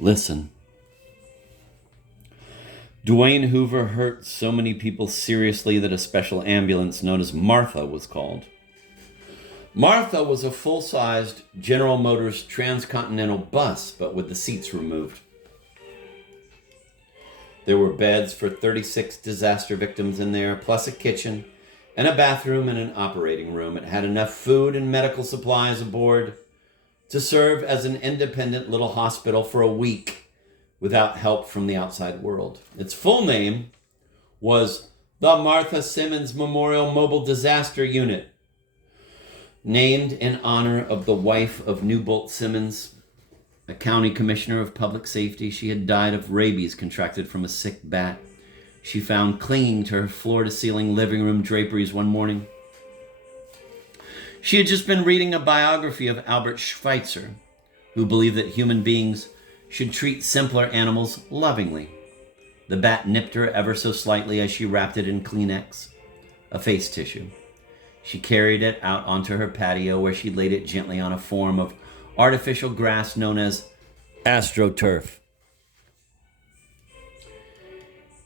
Listen. Dwayne Hoover hurt so many people seriously that a special ambulance known as Martha was called. Martha was a full-sized General Motors transcontinental bus, but with the seats removed. There were beds for 36 disaster victims in there, plus a kitchen and a bathroom and an operating room. It had enough food and medical supplies aboard to serve as an independent little hospital for a week without help from the outside world. Its full name was the Martha Simmons Memorial Mobile Disaster Unit, named in honor of the wife of Newbolt Simmons, a county commissioner of public safety. She had died of rabies contracted from a sick bat she found clinging to her floor-to-ceiling living room draperies one morning. She had just been reading a biography of Albert Schweitzer, who believed that human beings should treat simpler animals lovingly. The bat nipped her ever so slightly as she wrapped it in Kleenex, a face tissue. She carried it out onto her patio where she laid it gently on a form of artificial grass known as AstroTurf.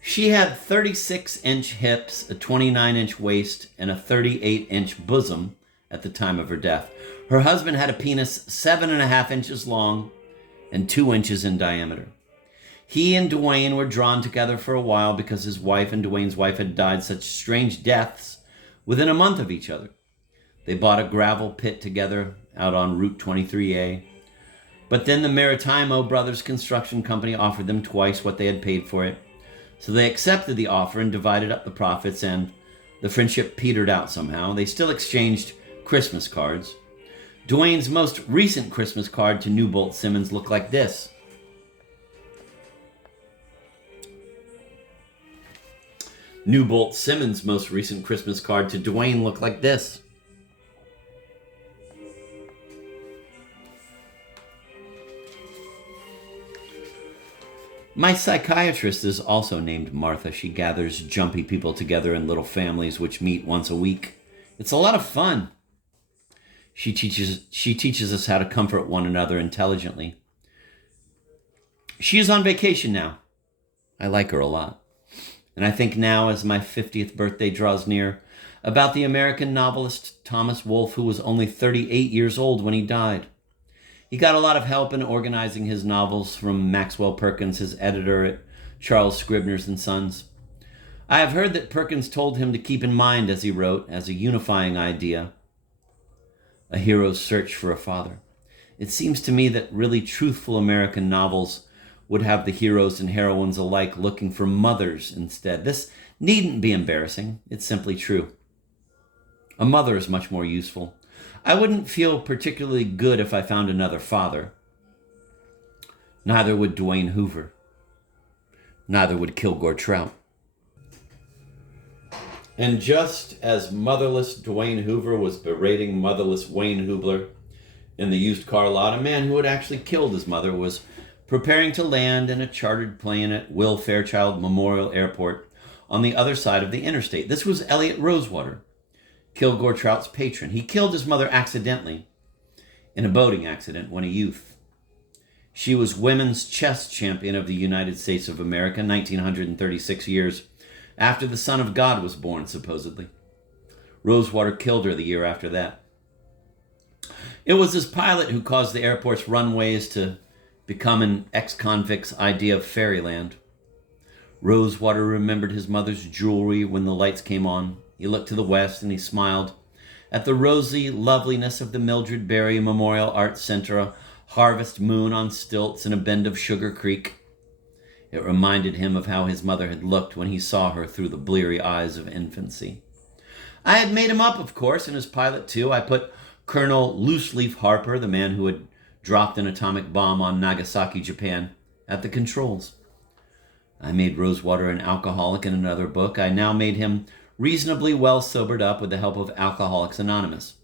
She had 36-inch hips, a 29-inch waist, and a 38-inch bosom at the time of her death. Her husband had a penis 7.5 inches long and 2 inches in diameter. He and Dwayne were drawn together for a while because his wife and Dwayne's wife had died such strange deaths within a month of each other. They bought a gravel pit together out on Route 23A. But then the Maritimo Brothers Construction Company offered them twice what they had paid for it. So they accepted the offer and divided up the profits, and the friendship petered out somehow. They still exchanged Christmas cards. Dwayne's most recent Christmas card to Newbolt Simmons looked like this. Newbolt Simmons' most recent Christmas card to Dwayne looked like this. My psychiatrist is also named Martha. She gathers jumpy people together in little families which meet once a week. It's a lot of fun. She teaches us how to comfort one another intelligently. She is on vacation now. I like her a lot. And I think now, as my 50th birthday draws near, about the American novelist Thomas Wolfe, who was only 38 years old when he died. He got a lot of help in organizing his novels from Maxwell Perkins, his editor at Charles Scribner's and Sons. I have heard that Perkins told him to keep in mind, as he wrote, as a unifying idea, a hero's search for a father. It seems to me that really truthful American novels would have the heroes and heroines alike looking for mothers instead. This needn't be embarrassing. It's simply true. A mother is much more useful. I wouldn't feel particularly good if I found another father. Neither would Dwayne Hoover. Neither would Kilgore Trout. And just as motherless Dwayne Hoover was berating motherless Wayne Hubler in the used car lot, a man who had actually killed his mother was preparing to land in a chartered plane at Will Fairchild Memorial Airport on the other side of the interstate. This was Elliot Rosewater, Kilgore Trout's patron. He killed his mother accidentally in a boating accident when a youth. She was women's chess champion of the United States of America, 1936 years after the Son of God was born, supposedly. Rosewater killed her the year after that. It was his pilot who caused the airport's runways to become an ex-convict's idea of fairyland. Rosewater remembered his mother's jewelry when the lights came on. He looked to the west and he smiled at the rosy loveliness of the Mildred Berry Memorial Arts Center, a harvest moon on stilts in a bend of Sugar Creek. It reminded him of how his mother had looked when he saw her through the bleary eyes of infancy. I had made him up, of course, and his pilot too. I put Colonel Looseleaf Harper, the man who had dropped an atomic bomb on Nagasaki, Japan, at the controls. I made Rosewater an alcoholic in another book. I now made him reasonably well sobered up with the help of Alcoholics Anonymous.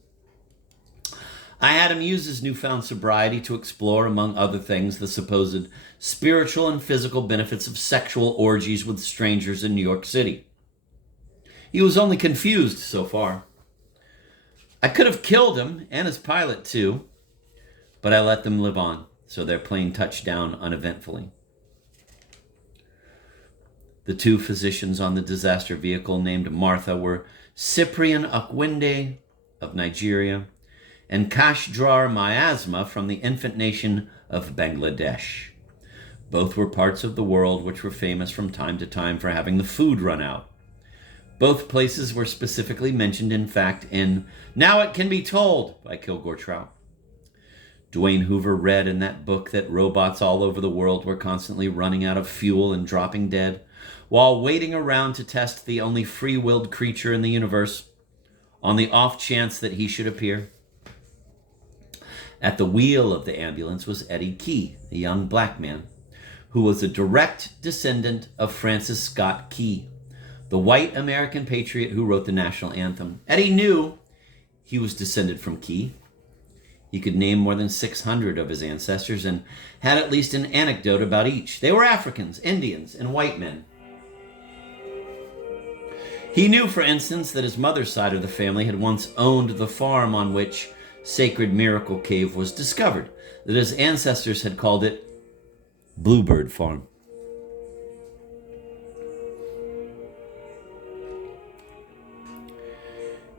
I had him use his newfound sobriety to explore, among other things, the supposed spiritual and physical benefits of sexual orgies with strangers in New York City. He was only confused so far. I could have killed him, and his pilot too, but I let them live on. so their plane touched down uneventfully. The two physicians on the disaster vehicle named Martha were Cyprian Okwende of Nigeria and Kashdrar Miasma from the infant nation of Bangladesh. Both were parts of the world which were famous from time to time for having the food run out. Both places were specifically mentioned, in fact, in Now It Can Be Told by Kilgore Trout. Dwayne Hoover read in that book that robots all over the world were constantly running out of fuel and dropping dead, while waiting around to test the only free-willed creature in the universe, on the off chance that he should appear. At the wheel of the ambulance was Eddie Key, a young black man, who was a direct descendant of Francis Scott Key, the white American patriot who wrote the national anthem. Eddie knew he was descended from Key. He could name more than 600 of his ancestors and had at least an anecdote about each. They were Africans, Indians, and white men. He knew, for instance, that his mother's side of the family had once owned the farm on which Sacred Miracle Cave was discovered, that his ancestors had called it Bluebird Farm.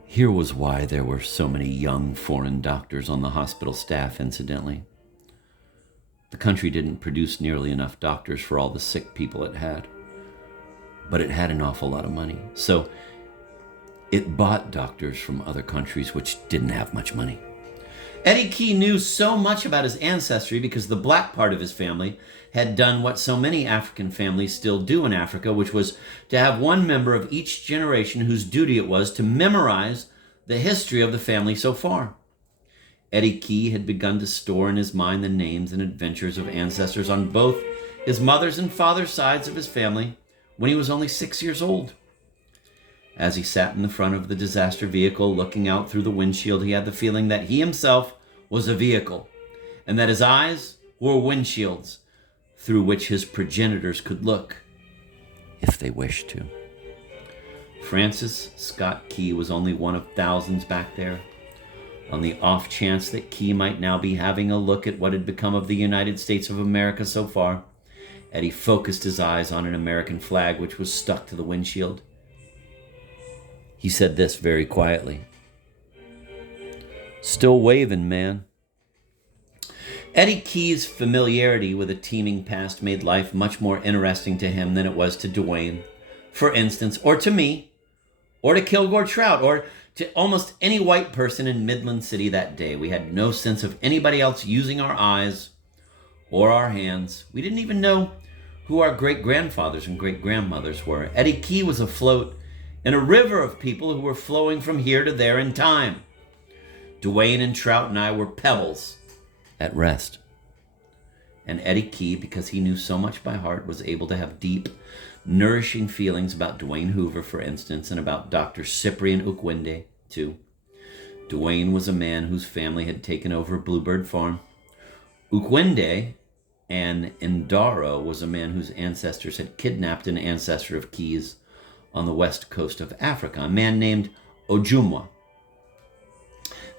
Here was why there were so many young foreign doctors on the hospital staff, incidentally. The country didn't produce nearly enough doctors for all the sick people it had, but it had an awful lot of money. So it bought doctors from other countries which didn't have much money. Eddie Key knew so much about his ancestry because the black part of his family had done what so many African families still do in Africa, which was to have one member of each generation whose duty it was to memorize the history of the family so far. Eddie Key had begun to store in his mind the names and adventures of ancestors on both his mother's and father's sides of his family when he was only 6 years old. As he sat in the front of the disaster vehicle looking out through the windshield, he had the feeling that he himself was a vehicle and that his eyes were windshields through which his progenitors could look if they wished to. Francis Scott Key was only one of thousands back there. On the off chance that Key might now be having a look at what had become of the United States of America so far, Eddie focused his eyes on an American flag which was stuck to the windshield. He said this very quietly. "Still waving, man." Eddie Key's familiarity with a teeming past made life much more interesting to him than it was to Dwayne, for instance, or to me, or to Kilgore Trout, or to almost any white person in Midland City that day. We had no sense of anybody else using our eyes or our hands. We didn't even know who our great-grandfathers and great-grandmothers were. Eddie Key was afloat in a river of people who were flowing from here to there in time. Dwayne and Trout and I were pebbles at rest. And Eddie Key, because he knew so much by heart, was able to have deep, nourishing feelings about Dwayne Hoover, for instance, and about Dr. Cyprian Okwende, too. Dwayne was a man whose family had taken over Bluebird Farm. Okwende, an Ndaro, was a man whose ancestors had kidnapped an ancestor of Key's on the west coast of Africa, a man named Ojumwa.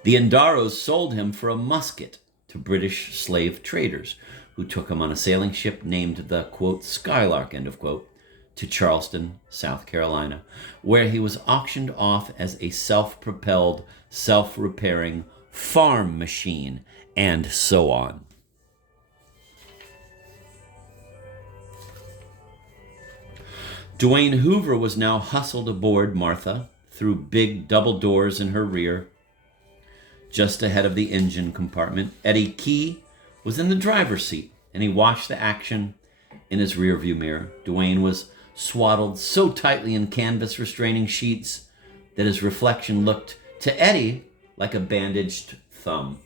The Ndaros sold him for a musket to British slave traders, who took him on a sailing ship named the, quote, Skylark, end of quote, to Charleston, South Carolina, where he was auctioned off as a self-propelled, self-repairing farm machine, and so on. Dwayne Hoover was now hustled aboard Martha through big double doors in her rear. Just ahead of the engine compartment, Eddie Key was in the driver's seat, and he watched the action in his rearview mirror. Dwayne was swaddled so tightly in canvas restraining sheets that his reflection looked to Eddie like a bandaged thumb.